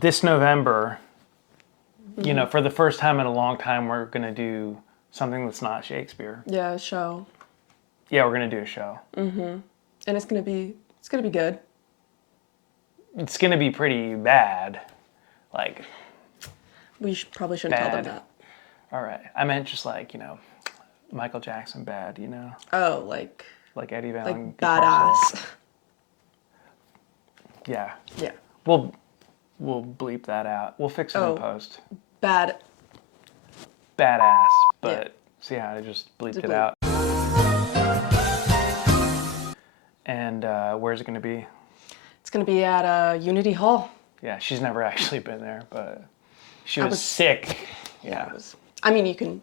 this November, you know, for the first time in a long time, we're going to do something that's not Shakespeare. Yeah, a show. Yeah, we're going to do a show. And it's gonna be good. It's going to be pretty bad. Like, We probably shouldn't tell them bad. that. All right. I meant just like, you know, Michael Jackson bad, you know? Oh, like Like Eddie Van badass. Yeah. Yeah. We'll bleep that out. We'll fix it in post. Bad. Badass, but see how I just bleeped it out. And where's it going to be? It's gonna be at Unity Hall. Yeah, she's never actually been there, but she was sick. Yeah. I mean, you can.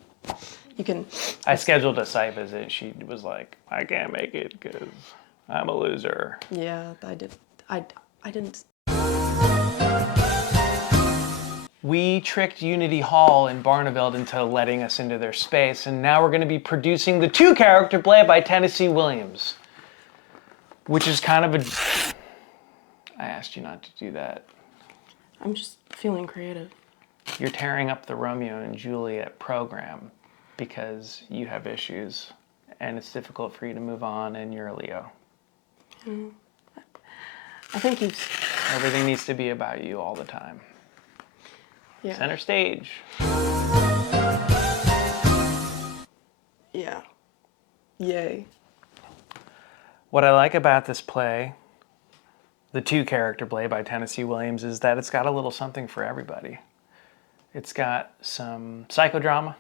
I scheduled a site visit. She was like, I can't make it because I'm a loser. Yeah, I did. I didn't. We tricked Unity Hall in Barneveld into letting us into their space, and now we're going to be producing the 2-character play by Tennessee Williams, which is kind of a... I asked you not to do that. I'm just feeling creative. You're tearing up the Romeo and Juliet program because you have issues, and it's difficult for you to move on, and you're a Leo. I think Everything needs to be about you all the time. Yeah. Center stage. Yeah. Yay. What I like about this play, the 2-character play by Tennessee Williams, is that it's got a little something for everybody. It's got some psychodrama.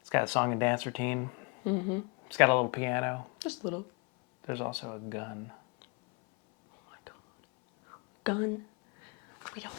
It's got a song and dance routine. It's got a little piano. Just a little. There's also a gun. Oh my God. Gun. We don't